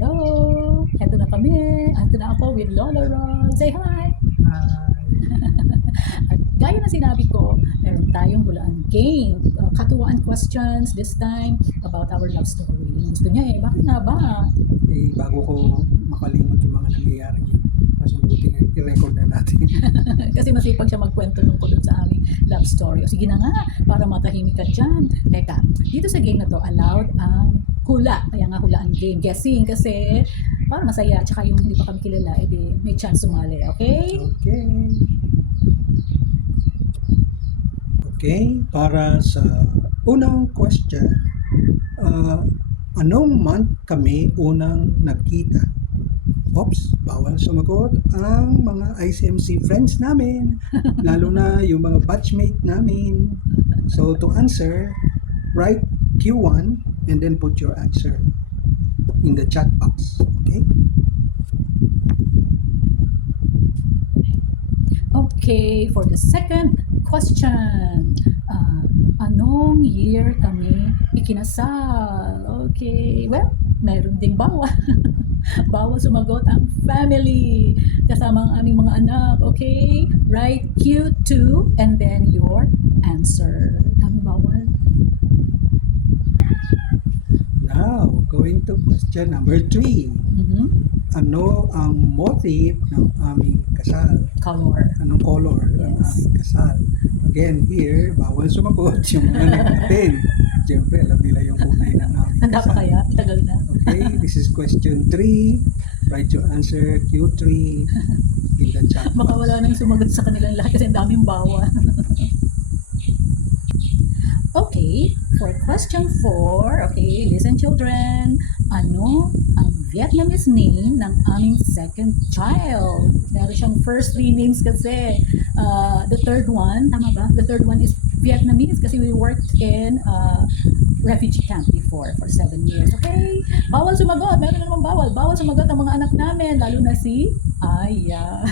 Hello! Heto na kami. Heto na ako with Lola Ron. Say hi! At gaya na sinabi ko, meron tayong hulaan game. Katuwaan questions this time about our love story. Gusto niya bakit nga ba? Bago ko makalimot yung mga nangyayari yun, mas mabuti i-record na natin. Kasi masipag siya magkwento tungkol dun sa aming love story. O sige na nga, para matahimik ka dyan. Teka, dito sa game na to, allowed ang hula. Kaya nga hulaan game. Guessing kasi para masaya. Tsaka yung hindi pa kami kilala, edi may chance sumali. Okay? Okay, para sa unang question, anong month kami unang nagkita? Oops, bawal sumagot ang mga ICMC friends namin, lalo na yung mga batchmate namin. So to answer, write Q1 and then put your answer in the chat box. Okay? Okay, for the second question, anong year kami ikinasal? Okay, well, meron ding bawal. Bawal sumagot ang family kasama ang aming mga anak. Okay, write Q2 and then your answer. Dami bawal. Now, going to question number 3. Ano ang motif ng aming kasal? Color. Anong color ng aming kasal? Again, here, bawal sumagot yung mga natin. Siyempre, alam nila yung kulay ng aming kasal. Handa pa kaya? Tagal na. Okay, this is question 3. Write your answer, Q3, in the chat. Baka wala nang sumagot sa kanilang lahat kasi ang daming bawal. Okay, for question 4, okay, listen children. Ano ang Vietnamese name ng aming second child? Meron siyang first 3 names kasi. The third one, tama ba? The third one is Vietnamese kasi we worked in refugee camp before for 7 years. Okay? Bawal sumagot. Meron na naman bawal. Bawal sumagot ang mga anak namin, lalo na si Aya.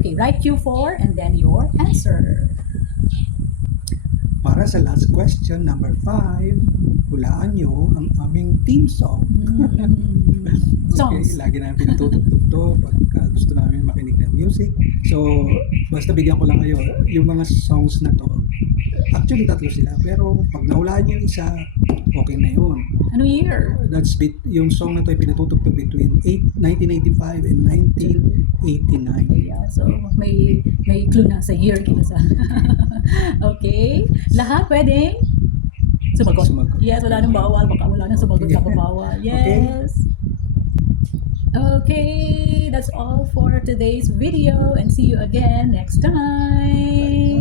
Okay, write Q4 and then your answer. Para sa last question, number 5, hulaan nyo ang aming theme song. Songs. Okay, lagi namin pinatutugtog to pagka gusto namin makinig ng music. So, basta bigyan ko lang kayo, yung mga songs na to, actually 3 sila, pero pag nahulaan nyo yung isa, okay na yun. Ano year? Yung song na to ay pinatutugtog between 1985 and 1989. Yeah, so may clue na sa year kinasa. Okay. Lahat pwedeng sumagot. Yes, wala nang bawal. Baka wala nang sumagot sa bawal. Yes. Okay, that's all for today's video and see you again next time.